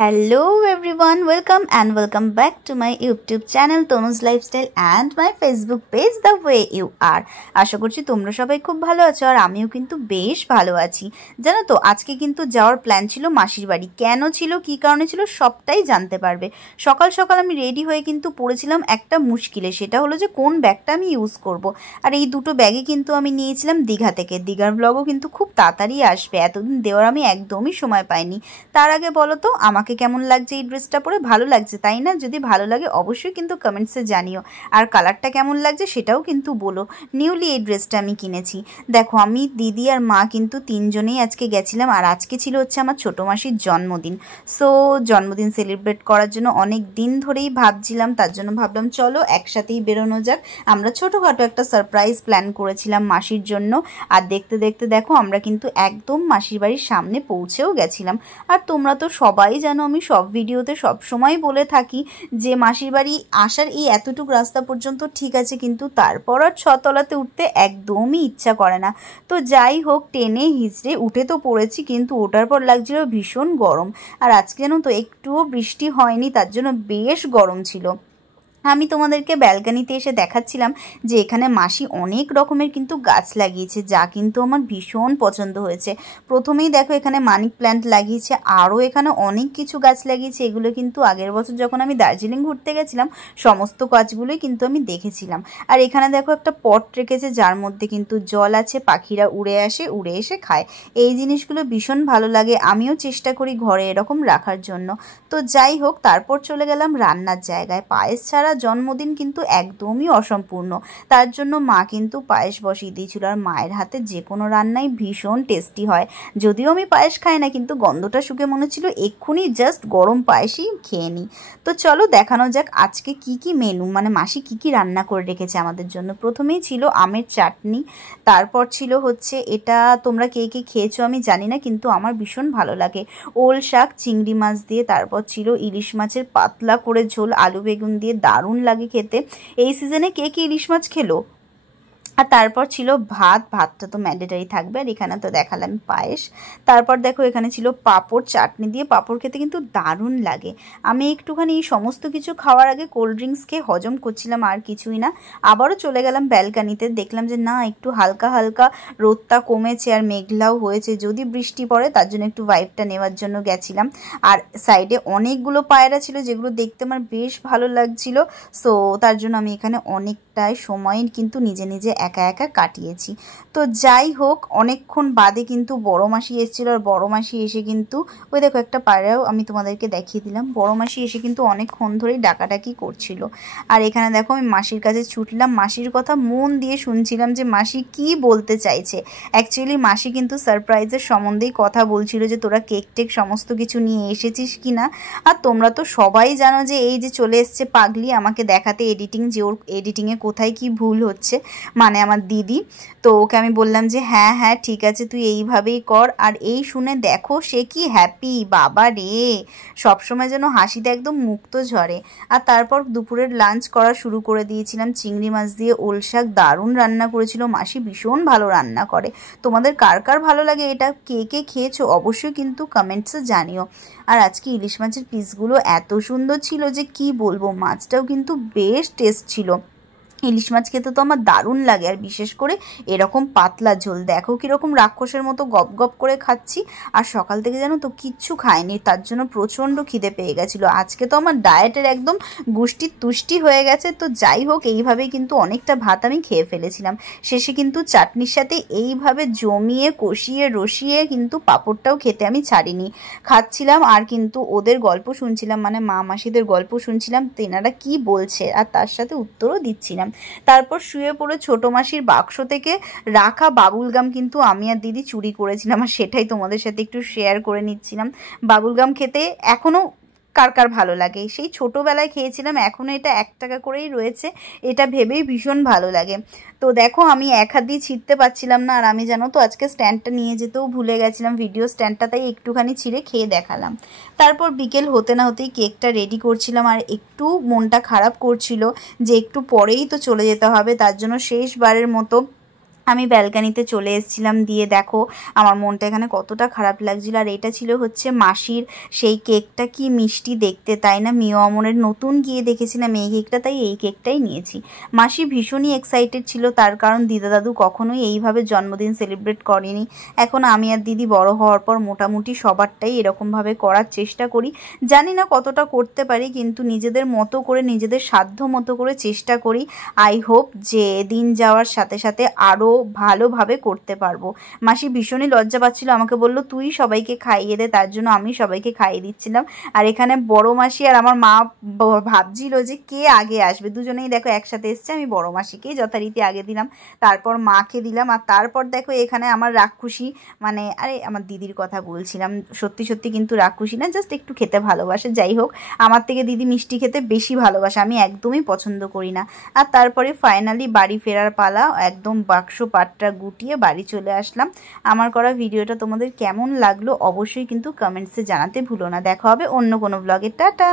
Hello everyone, welcome and welcome back to my YouTube channel Tonu's Lifestyle and my Facebook page The Way You Are। আশা করছি তোমরা সবাই খুব ভালো আছো আর আমিও কিন্তু বেশ ভালো আছি। জানো তো আজকে কিন্তু যাওয়ার প্ল্যান ছিল মাসির বাড়ি। কেন ছিল, কি কারণে ছিল সবটাই জানতে পারবে। সকাল সকাল আমি রেডি হয়ে কিন্তু পড়েছিলাম একটা মুশকিলে, সেটা হলো যে কোন ব্যাগটা আমি ইউজ করব। আর এই দুটো ব্যাগই কিন্তু আমি নিয়েছিলাম দীঘা থেকে। দীঘার ব্লগও কিন্তু খুব তাড়াতাড়ি আসবে, এতদিন দেওয়ার আমি একদমই সময় পাইনি। তার আগে বলো তো আমাকে কেমন লাগছে এই ড্রেসটা পরে? ভালো লাগছে তাই না? যদি ভালো লাগে অবশ্যই কিন্তু কমেন্টসে জানিও, আর কালারটা কেমন লাগছে সেটাও কিন্তু বলো। নিউলি এই ড্রেসটা আমি কিনেছি। দেখো আমি, দিদি আর মা কিন্তু তিনজনেই আজকে গেছিলাম, আর আজকে ছিল হচ্ছে আমার ছোটো মাসির জন্মদিন। সো জন্মদিন সেলিব্রেট করার জন্য অনেক দিন ধরেই ভাবছিলাম, তার জন্য ভাবলাম চলো একসাথেই বেরোনো যাক। আমরা ছোটোখাটো একটা সারপ্রাইজ প্ল্যান করেছিলাম মাসির জন্য, আর দেখতে দেখতে দেখো আমরা কিন্তু একদম মাসির বাড়ির সামনে পৌঁছেও গেছিলাম। আর তোমরা তো সবাই জানো আমি সব ভিডিওতে সব সময় বলে থাকি যে মাসির বাড়ি আসার এই এতটুকু রাস্তা পর্যন্ত ঠিক আছে, কিন্তু তারপর আর ছতলাতে উঠতে একদমই ইচ্ছা করে না। তো যাই হোক, টেনে হিচড়ে উঠে তো পড়েছি, কিন্তু ওঠার পর লাগছিল ভীষণ গরম। আর আজকে জানো তো একটুও বৃষ্টি হয়নি, তার জন্য বেশ গরম ছিল। আমি তোমাদেরকে ব্যালকানিতে এসে দেখাচ্ছিলাম যে এখানে মাসি অনেক রকমের কিন্তু গাছ লাগিয়েছে, যা কিন্তু আমার ভীষণ পছন্দ হয়েছে। প্রথমেই দেখো এখানে মানি প্ল্যান্ট লাগিয়েছে, আরও এখানে অনেক কিছু গাছ লাগিয়েছে। এগুলো কিন্তু আগের বছর যখন আমি দার্জিলিং ঘুরতে গেছিলাম সমস্ত গাছগুলোই কিন্তু আমি দেখেছিলাম। আর এখানে দেখো একটা পট রেখেছে যার মধ্যে কিন্তু জল আছে, পাখিরা উড়ে আসে, উড়ে এসে খায়। এই জিনিসগুলো ভীষণ ভালো লাগে, আমিও চেষ্টা করি ঘরে এরকম রাখার জন্য। তো যাই হোক, তারপর চলে গেলাম রান্নার জায়গায়। পায়েস ছাড়া জন্মদিন কিন্তু একদমই অসম্পূর্ণ, তার জন্য মা কিন্তু পায়েস বসিয়ে দিয়েছিল। আর মায়ের হাতে যে কোনো রান্নাই ভীষণ টেস্টি হয়। যদিও আমি পায়েস খাই না, কিন্তু গন্ধটা শুকে মনে ছিল এক্ষুনি জাস্ট গরম পায়েসই খেয়ে নিই। তো চলো দেখানো যাক আজকে কি কি মেনু, মানে মাসি কি কি রান্না করে রেখেছে আমাদের জন্য। প্রথমেই ছিল আমের চাটনি, তারপর ছিল হচ্ছে এটা তোমরা কে কে খেয়েছো আমি জানি না, কিন্তু আমার ভীষণ ভালো লাগে, ওল শাক চিংড়ি মাছ দিয়ে। তারপর ছিল ইলিশ মাছের পাতলা করে ঝোল আলু বেগুন দিয়ে, দারুণ লাগে খেতে। এই সিজনে কে কে ইলিশ মাছ খেলো? আর তারপর ছিল ভাতটা তো ম্যান্ডেটারি থাকবে। আর এখানে তো দেখালাম পায়েস। তারপর দেখো এখানে ছিল পাঁপড়, চাটনি দিয়ে। পাঁপড় খেতে কিন্তু দারুণ লাগে। আমি একটুখানি এই সমস্ত কিছু খাওয়ার আগে কোল্ড ড্রিঙ্কস খেয়ে হজম করছিলাম, আর কিছুই না। আবারও চলে গেলাম ব্যালকানিতে, দেখলাম যে না একটু হালকা হালকা রোদটা কমেছে আর মেঘলাও হয়েছে, যদি বৃষ্টি পড়ে তার জন্য একটু ভাইবটা নেওয়ার জন্য গেছিলাম। আর সাইডে অনেকগুলো পায়রা ছিল যেগুলো দেখতে আমার বেশ ভালো লাগছিল। সো তার জন্য আমি এখানে অনেকটাই সময় কিন্তু নিজে নিজে একা একা কাটিয়েছি। তো যাই হোক, অনেকক্ষণ বাদে কিন্তু বড় মাসি এসেছিল, আর বড় মাসি এসে কিন্তু ওই দেখো একটা পায়রাও আমি তোমাদেরকে দেখিয়ে দিলাম। বড় মাসি এসে কিন্তু অনেকক্ষণ ধরেই ডাকাডাকি করছিল। আর এখানে দেখো আমি মাসির কাছে ছুটলাম, মাসির কথা মন দিয়ে শুনছিলাম যে মাসি কি বলতে চাইছে। অ্যাকচুয়ালি মাসি কিন্তু সারপ্রাইজের সম্বন্ধেই কথা বলছিল, যে তোরা কেক টেক সমস্ত কিছু নিয়ে এসেছিস কি না। আর তোমরা তো সবাই জানো যে এই যে চলে এসছে পাগলি আমাকে দেখাতে এডিটিং, যে ওর এডিটিংয়ে কোথায় কি ভুল হচ্ছে, মানে আমার দিদি। তো ওকে আমি বললাম যে হ্যাঁ হ্যাঁ ঠিক আছে তুই এইভাবেই কর। আর এই শুনে দেখো সে কি হ্যাপি, বাবা রে, সবসময় যেন হাসিতে একদম মুক্ত ঝরে। আর তারপর দুপুরের লাঞ্চ করা শুরু করে দিয়েছিলাম। চিংড়ি মাছ দিয়ে ওল শাক দারুণ রান্না করেছিল মাসি, ভীষণ ভালো রান্না করে। তোমাদের কার কার ভালো লাগে এটা, কে কে খেয়েছো অবশ্যই কিন্তু কমেন্টসে জানিও। আর আজকে ইলিশ মাছের পিসগুলো এত সুন্দর ছিল যে কি বলবো, মাছটাও কিন্তু বেশ টেস্ট ছিল। ইলিশ মাছ খেতে তো আমার দারুণ লাগে, আর বিশেষ করে এরকম পাতলা ঝোল। দেখো কীরকম রাক্ষসের মতো গপ গপ করে খাচ্ছি। আর সকাল থেকে জানো তো কিচ্ছু খাইনি, তার জন্য প্রচণ্ড খিদে পেয়ে গেছিলো। আজকে তো আমার ডায়েটের একদম গুষ্টির তুষ্টি হয়ে গেছে। তো যাই হোক, এইভাবেই কিন্তু অনেকটা ভাত আমি খেয়ে ফেলেছিলাম। শেষে কিন্তু চাটনির সাথে এইভাবে জমিয়ে কষিয়ে রসিয়ে কিন্তু পাঁপড়টাও খেতে আমি ছাড়িনি, খাচ্ছিলাম। আর কিন্তু ওদের গল্প শুনছিলাম, মানে মা মাসিদের গল্প শুনছিলাম, তেনারা কি বলছে আর তার সাথে উত্তরও দিচ্ছিলাম। তারপর শুয়ে পড়ে ছোটো মাসির বাক্স থেকে রাখা বাবুল গাম কিন্তু আমি আর দিদি চুরি করেছিলাম, আর সেটাই তোমাদের সাথে একটু শেয়ার করে নিচ্ছিলাম। বাবুল গাম খেতে এখনও কার কার ভালো লাগে, সেই ছোটোবেলায় খেয়েছিলাম, এখনও এটা 1 টাকা করেই রয়েছে, এটা ভেবেই ভীষণ ভালো লাগে। তো দেখো আমি এক হাত দিয়ে ছিঁড়তে পারছিলাম না, আর আমি জানো তো আজকে স্ট্যান্ডটা নিয়ে যেতেও ভুলে গেছিলাম, ভিডিও স্ট্যান্ডটা, তাই একটুখানি ছিঁড়ে খেয়ে দেখালাম। তারপর বিকেল হতে না হতেই কেকটা রেডি করছিলাম, আর একটু মনটা খারাপ করছিল যে একটু পরেই তো চলে যেতে হবে, তার জন্য শেষবারের মতো আমি ব্যালকানিতে চলে এসেছিলাম, দিয়ে দেখো আমার মনটা এখানে কতটা খারাপ লাগছিল। আর এটা ছিল হচ্ছে মাসির সেই কেকটা, কি মিষ্টি দেখতে তাই না। মিও আমনের নতুন গিয়ে দেখেছিলাম এই কেকটা, তাই এই কেকটাই নিয়েছি। মাসি ভীষণই এক্সাইটেড ছিল, তার কারণ দিদা দাদু কখনোই এইভাবে জন্মদিন সেলিব্রেট করেনি। এখন আমি আর দিদি বড় হওয়ার পর মোটামুটি সবারটাই এরকমভাবে করার চেষ্টা করি। জানি না কতটা করতে পারি, কিন্তু নিজেদের মতো করে, নিজেদের সাধ্য মতো করে চেষ্টা করি। আই হোপ যে দিন যাওয়ার সাথে সাথে আরও ভালোভাবে করতে পারবো। মাসি ভীষণই লজ্জা পাচ্ছিল, আমাকে বললো তুই সবাইকে খাইয়ে দে, তার জন্য আমি সবাইকে খাইয়ে দিচ্ছিলাম। আর এখানে বড় মাসি আর আমার মা ভাবছিল যে কে আগে আসবে, দুজনেই দেখো একসাথে এসছে। আমি বড় মাসিকেই যথারীতি আগে দিলাম, তারপর মাকে দিলাম, আর তারপর দেখো এখানে আমার রাক্ষুসী, মানে আরে আমার দিদির কথা বলছিলাম, সত্যি সত্যি কিন্তু রাক্ষুসী না, জাস্ট একটু খেতে ভালোবাসে। যাই হোক, আমার থেকে দিদি মিষ্টি খেতে বেশি ভালোবাসে, আমি একদমই পছন্দ করি না। আর তারপরে ফাইনালি বাড়ি ফেরার পালা, একদম বাক্স পাটটা গুটিয়ে বাড়ি চলে আসলাম। আমার করা ভিডিওটা তোমাদের কেমন লাগলো অবশ্যই কিন্তু কমেন্টসে জানাতে ভুলো না। দেখা হবে অন্য কোনো ব্লগে। টাটা।